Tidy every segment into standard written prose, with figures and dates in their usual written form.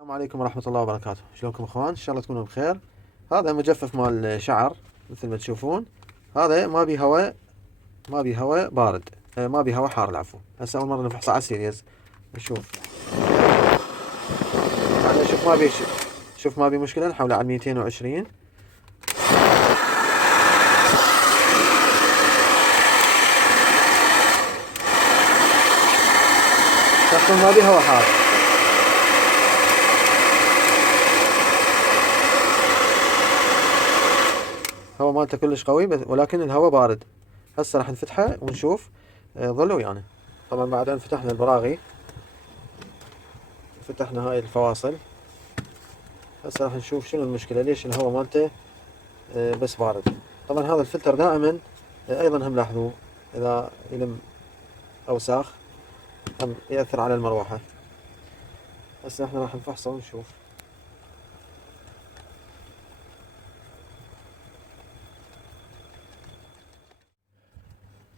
السلام عليكم ورحمة الله وبركاته. شلونكم اخوان؟ ان شاء الله تكونوا بخير. هذا مجفف مال شعر مثل ما تشوفون. هذا ما بي هواء، ما بي هواء بارد، ما بي هواء حار العفو. هسه اول مرة نفحصه على السيريز. نشوف. يعني شوف ما بي مشكلة. نحوله على 220. تحصل ما بي هواء حار. هو مالته كلش قوي بس ولكن الهواء بارد. هسه راح نفتحه ونشوف. ظلوا ويانا. طبعا بعدين فتحنا البراغي، فتحنا هاي الفواصل. هسه راح نشوف شنو المشكلة، ليش الهواء مالته بس بارد. طبعا هذا الفلتر دائما ايضا هم لاحظوه، اذا يلم اوساخ هم يأثر على المروحة. هسه احنا راح نفحصه ونشوف.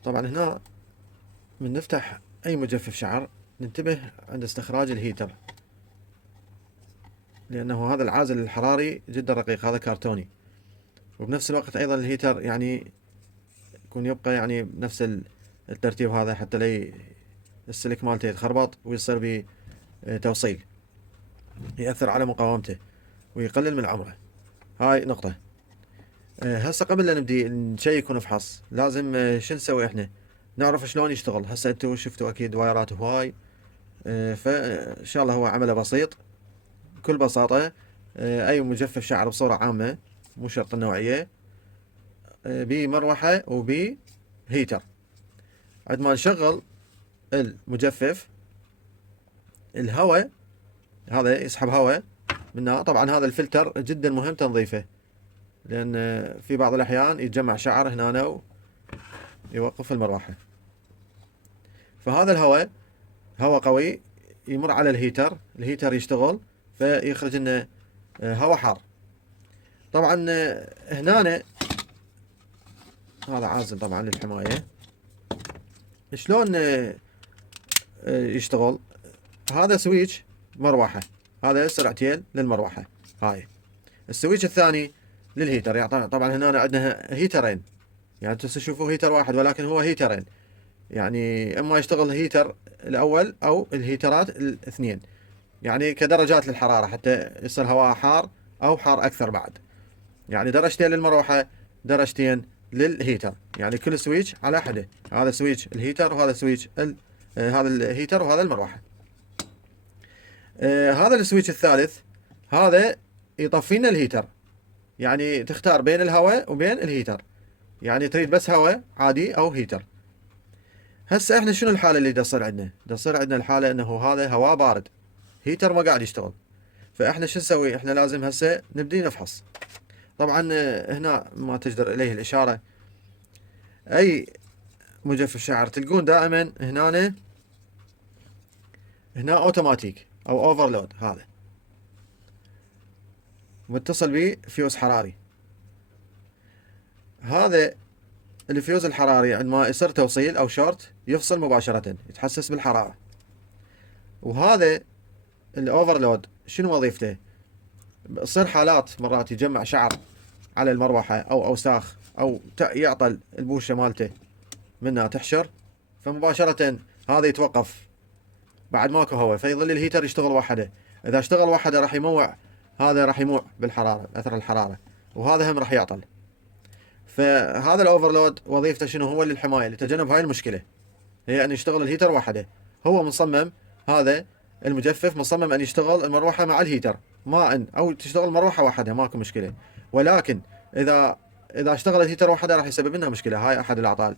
طبعا هنا من نفتح اي مجفف شعر ننتبه عند استخراج الهيتر، لانه هذا العازل الحراري جدا رقيق، هذا كرتوني. وبنفس الوقت ايضا الهيتر يعني يكون يبقى يعني بنفس الترتيب هذا، حتى لا السلك مالته يتخربط ويصير به توصيل، يأثر على مقاومته ويقلل من عمره. هاي نقطة. هسه قبل لا نبدي نشيك ونفحص لازم شو نسوي احنا؟ نعرف شلون يشتغل. هسه انتم شفتوا اكيد وايرات هواي. فان شاء الله هو عمله بسيط بكل بساطة. اي مجفف شعر بصورة عامة، مو شرط النوعية، بمروحة وبهيتر. عندما نشغل المجفف، الهواء هذا يسحب هواء منه. طبعا هذا الفلتر جدا مهم تنظيفه، لان في بعض الاحيان يتجمع شعر هنا ويوقف المروحة. فهذا الهواء هواء قوي يمر على الهيتر، الهيتر يشتغل فيخرج لنا هواء حار. طبعا هنا هذا عازل طبعا للحماية. شلون يشتغل؟ هذا سويتش مروحة، هذا سرعتين للمروحة. هاي السويتش الثاني للهيتر. يعني طبعا هنا عندنا هيترين، يعني تشوفوا هيتر واحد ولكن هو هيترين. يعني اما يشتغل الهيتر الاول او الهيترات الاثنين، يعني كدرجات للحرارة حتى يصير هواء حار او حار اكثر بعد. يعني درجتين للمروحة، درجتين للهيتر، يعني كل سويتش على حده. هذا سويتش الهيتر وهذا سويتش هذا الهيتر وهذا المروحة. هذا السويتش الثالث هذا يطفينا الهيتر. يعني تختار بين الهواء وبين الهيتر، يعني تريد بس هواء عادي او هيتر. هسه احنا شنو الحالة اللي تصير عندنا؟ تصير عندنا الحالة انه هذا هواء بارد، هيتر ما قاعد يشتغل. فاحنا شو نسوي؟ احنا لازم هسه نبدي نفحص. طبعا هنا ما تجدر اليه الاشارة. اي مجفف شعر تلقون دائما هنا اوتوماتيك او اوفرلود، هذا متصل به فيوز حراري. هذا الفيوز الحراري عندما يصير توصيل او شورت يفصل مباشرة، يتحسس بالحرارة. وهذا الاوفرلود شنو وظيفته؟ تصير حالات مرات يجمع شعر على المروحة او اوساخ، او يعطل البوشة مالته منها تحشر، فمباشرة هذا يتوقف بعد ماكو هواء، فيظل الهيتر يشتغل وحده. اذا اشتغل وحده راح يموع، هذا راح يموع بالحرارة، اثر الحرارة، وهذا هم راح يعطل. فهذا الاوفرلود وظيفته شنو؟ هو للحماية، لتجنب هاي المشكلة، هي ان يشتغل الهيتر وحده. هو مصمم، هذا المجفف مصمم ان يشتغل المروحة مع الهيتر، ما ان او تشتغل المروحة وحدها ماكو مشكلة. ولكن اذا اشتغل الهيتر وحده راح يسبب لنا مشكلة. هاي احد الاعطال،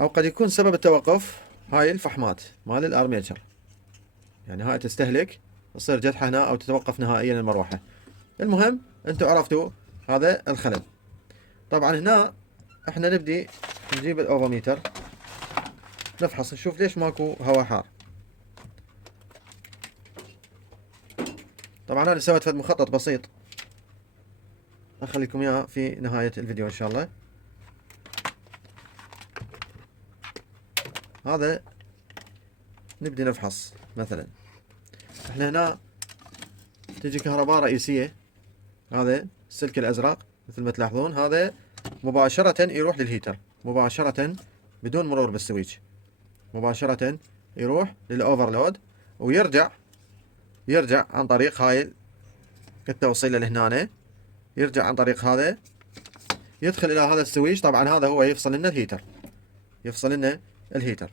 او قد يكون سبب التوقف هاي الفحمات مال الارميتشر، يعني هاي تستهلك، تصير جتحة هنا او تتوقف نهائيا المروحة. المهم انتم عرفتوا هذا الخلل. طبعا هنا احنا نبدي نجيب الاوفوميتر، نفحص نشوف ليش ماكو هواء حار. طبعا انا سويت فد مخطط بسيط اخليكم اياه في نهاية الفيديو ان شاء الله. هذا نبدي نفحص. مثلا احنا هنا تجي كهرباء رئيسية، هذا السلك الأزرق مثل ما تلاحظون، هذا مباشرة يروح للهيتر، مباشرة بدون مرور بالسويتش، مباشرة يروح للأوفرلود ويرجع عن طريق هاي التوصيلة لهنا، يرجع عن طريق هذا يدخل إلى هذا السويتش. طبعا هذا هو يفصل لنا الهيتر، يفصل لنا الهيتر.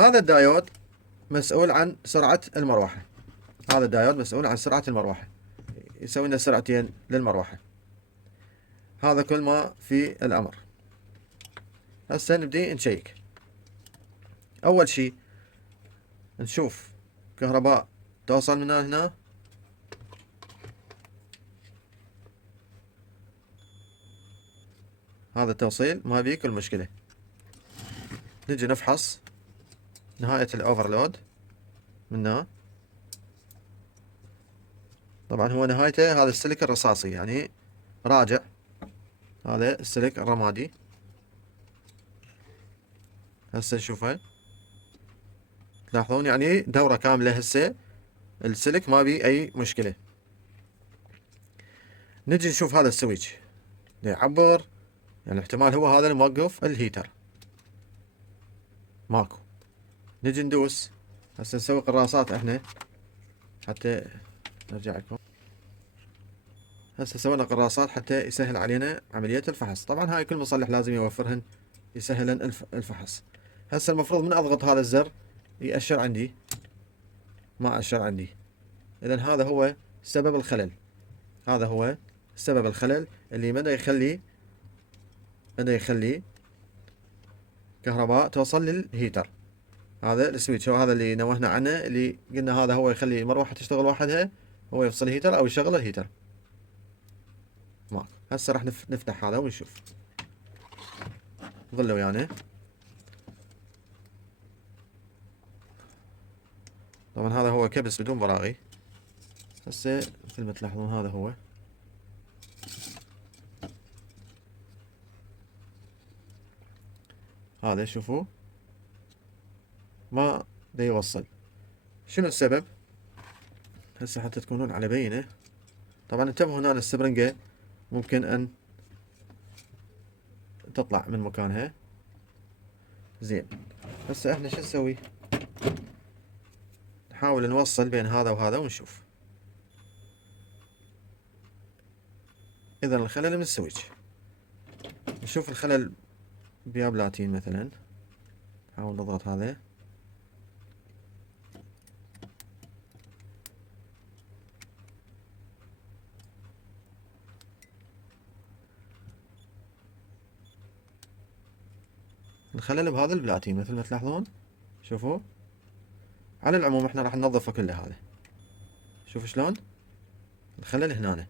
هذا الدايود مسؤول عن سرعة المروحة، هذا الدايود مسؤول عن سرعة المروحة، يسوي لنا سرعتين للمروحة. هذا كل ما في الأمر. هسه نبدي نشيك. أول شي نشوف كهرباء توصل من هنا، هذا التوصيل ما بيه كل مشكلة. نجي نفحص نهاية الأوفرلود من هنا. طبعا هو نهايته هذا السلك الرصاصي، يعني راجع، هذا السلك الرمادي. هسه نشوفه، تلاحظون يعني دورة كاملة. هسه السلك ما بيه أي مشكلة. نجي نشوف هذا السويتش يعبر، يعني احتمال هو هذا اللي موقف الهيتر، ماكو. نجي ندوس، هسه نسوي قراصات احنا حتى نرجع لكم. هسه سوينا قراصات حتى يسهل علينا عملية الفحص. طبعا هاي كل مصلح لازم يوفرهن، يسهلن الفحص. هسه المفروض من اضغط هذا الزر يأشر عندي، ما أشر عندي، اذا هذا هو سبب الخلل، هذا هو سبب الخلل اللي بدأ يخلي كهرباء توصل للهيتر. هذا السويتش، هذا اللي نوهنا عنه، اللي قلنا هذا هو يخلي المروحة تشتغل وحدها، هو يفصل الهيتر او يشغل الهيتر. ماك. هسه راح نفتح هذا ونشوف. ظلوا ويانا. طبعا هذا هو كبس بدون براغي. هسه مثل ما تلاحظون هذا هو. هذا شوفوا ما دا يوصل. شنو السبب؟ هسه حتى تكونون على بينه. طبعا انتبهوا هنا السبرنجة ممكن ان تطلع من مكانها. زين، هسه احنا شو نسوي؟ نحاول نوصل بين هذا وهذا ونشوف. اذا الخلل من السويتش. نشوف الخلل بيا بلاتين مثلا. نحاول نضغط هذا. الخلل بهذا البلاتين مثل ما تلاحظون. شوفوا. على العموم احنا راح ننظفه كله هذا. شوف شلون الخلل هنا.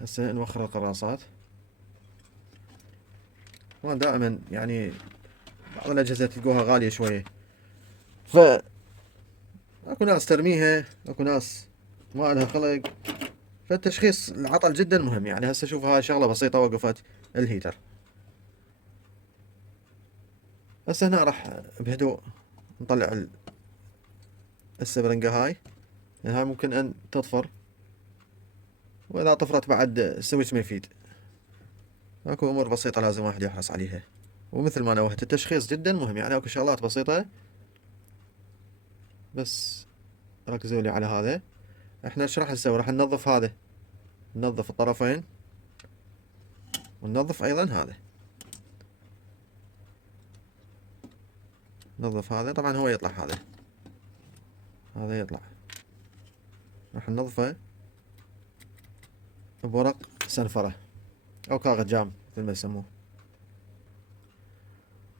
هسه نوخر القراصات. طبعا دائما يعني بعض الأجهزة تلقوها غالية شوية، ف اكو ناس ترميها، اكو ناس ما لها خلق. فالتشخيص العطل جدا مهم. يعني هسه شوف هاي شغلة بسيطة، وقفت الهيتر. هسه هنا راح بهدوء نطلع السبرنجة هاي، لأن هاي ممكن أن تطفر، وإذا طفرت بعد السويتش ما يفيد. اكو أمور بسيطة لازم واحد يحرص عليها. ومثل ما نوهت التشخيص جدا مهم، يعني اكو شغلات بسيطة بس ركزوا لي على هذا. احنا ايش راح نسوي؟ راح ننظف هذا، ننظف الطرفين، وننظف ايضا هذا. ننظف هذا، طبعا هو يطلع هذا يطلع. راح ننظفه بورق سنفرة او كاغذ جام مثل ما يسموه.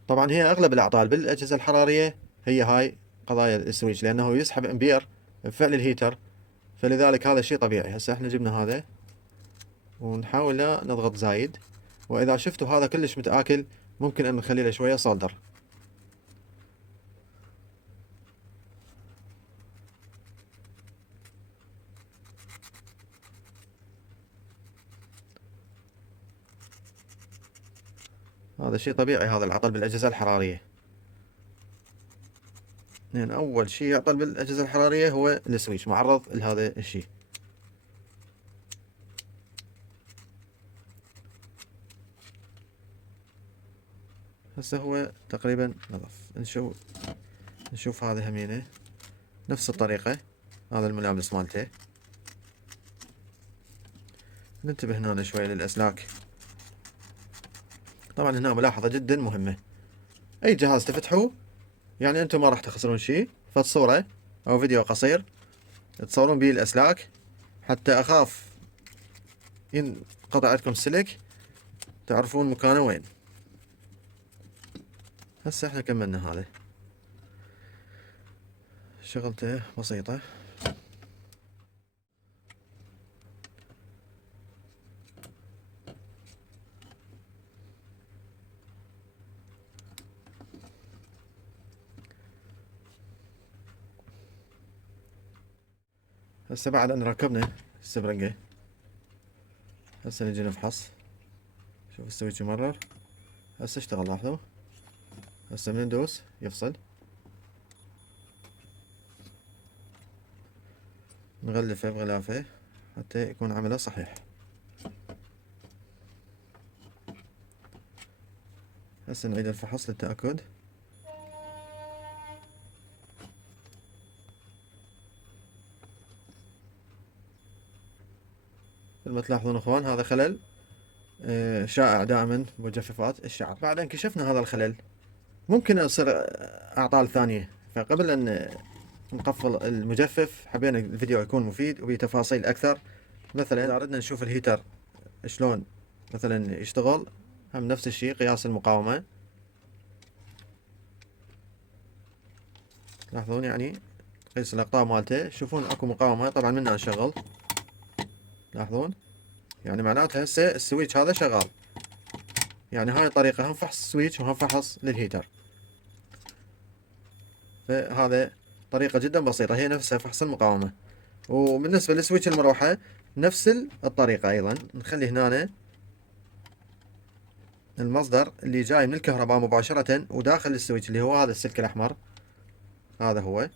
طبعا هي اغلب الاعطال بالاجهزة الحرارية هي هاي قضايا السويتش، لانه يسحب امبير بفعل الهيتر، فلذلك هذا شيء طبيعي. هسه احنا جبنا هذا ونحاول لا نضغط زايد، واذا شفتوا هذا كلش متآكل ممكن ان نخلي له شوية صولدر. هذا شيء طبيعي، هذا العطل بالاجهزة الحرارية. يعني اول شيء يعطل بالاجهزة الحرارية هو السويتش، معرض لهذا الشيء. هسه هو تقريبا نظف. نشوف هذا همينه نفس الطريقة، هذا الملابس مالته. ننتبه هنا شوي للأسلاك. طبعا هنا ملاحظة جدا مهمة، أي جهاز تفتحوه يعني أنتم ما راح تخسرون شيء، فتصورة أو فيديو قصير تصورون به الأسلاك، حتى أخاف ينقطع عندكم السلك تعرفون مكانه وين. هسه احنا كملنا هذا، شغلته بسيطة. هسه بعد أن ركبنا السبرنجة، هسه نجي نفحص. شوف السويتش يمرر، هسه اشتغل. لاحظوا هسه من ندوس يفصل، نغلفه بغلافه حتى يكون عمله صحيح. هسه نعيد الفحص للتأكد. مثل ما تلاحظون اخوان، هذا خلل شائع دائما بمجففات الشعر. بعد ان كشفنا هذا الخلل ممكن يصير اعطال ثانية، فقبل ان نقفل المجفف حبينا الفيديو يكون مفيد وبتفاصيل اكثر. مثلا اذا اردنا نشوف الهيتر شلون مثلا يشتغل، هم نفس الشيء قياس المقاومة. تلاحظون يعني قيس الاقطاب مالته، شوفون اكو مقاومة طبعا منا نشغل. لاحظون يعني معناتها هسه السويتش هذا شغال. يعني هاي الطريقة هم فحص السويتش وهم فحص للهيتر، فهذا طريقة جدا بسيطة، هي نفسها فحص المقاومة. وبالنسبة لسويتش المروحة نفس الطريقة أيضا، نخلي هنا المصدر اللي جاي من الكهرباء مباشرة وداخل السويتش اللي هو هذا السلك الأحمر، هذا هو،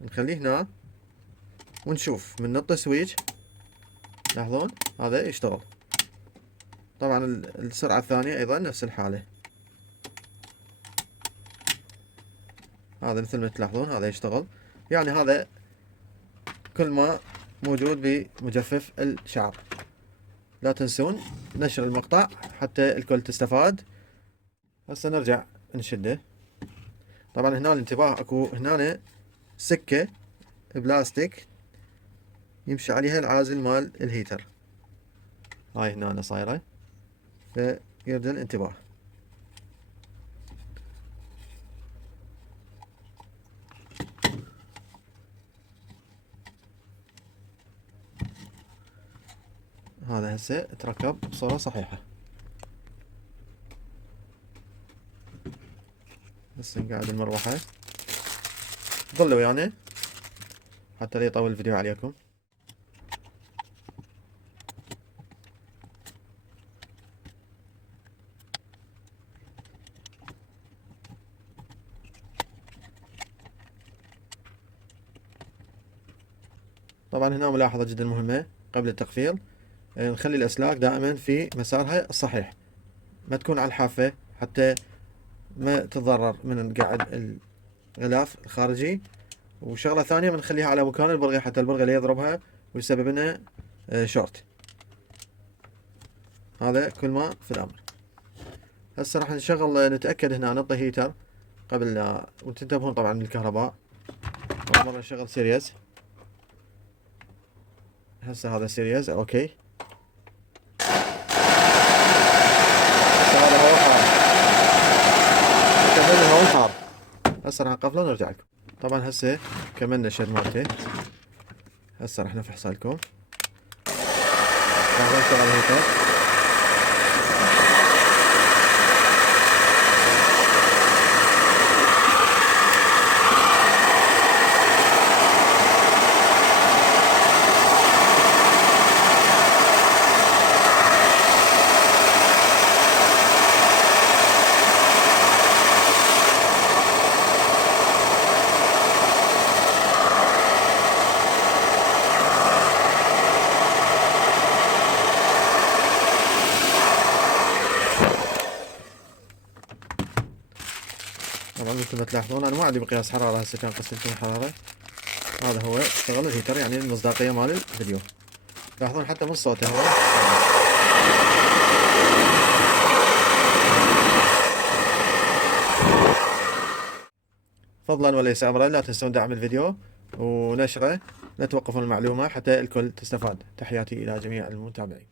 نخليه هنا ونشوف من نط سويتش. لاحظون هذا يشتغل. طبعا السرعة الثانية أيضا نفس الحالة، هذا مثل ما تلاحظون هذا يشتغل. يعني هذا كل ما موجود بمجفف الشعر. لا تنسون نشر المقطع حتى الكل تستفاد. هسه نرجع نشده. طبعا هنا الانتباه، اكو هنا سكة بلاستيك يمشي عليها العازل مال الهيتر، هاي هنا صايرة، فيرجى الانتباه. هذا هسه تركب بصورة صحيحة. هسه نقعد المروحة، ظلوا ويانا حتى لا يطول الفيديو عليكم. طبعا هنا ملاحظة جدا مهمة قبل التقفيل، نخلي الأسلاك دائما في مسارها الصحيح، ما تكون على الحافة حتى ما تتضرر من قاعد الغلاف الخارجي. وشغلة ثانية بنخليها على مكان البرغي حتى البرغي لا يضربها ويسبب لنا شورت. هذا كل ما في الأمر. هسه راح نشغل، نتأكد هنا نعطي هيتر قبل لا، وتنتبهون طبعا من الكهرباء. أول مرة نشغل سيريز. هسه هذا سيريز اوكي. هسه هذا هو حار، كملنا هون حار. هسه راح نقفله ونرجع لكم. طبعا هسه كملنا الشد مالته، هسه راح نفحص لكم. راح نشغل الهيتر. طبعا مثل ما تلاحظون انا ما عندي مقياس حرارة هسه كان قست لكم الحرارة. هذا هو اشتغل الهيتر يعني المصداقية مال الفيديو. تلاحظون حتى من صوته هو. فضلا وليس امرا لا تنسون دعم الفيديو ونشره، لا توقفون المعلومة حتى الكل تستفاد. تحياتي الى جميع المتابعين.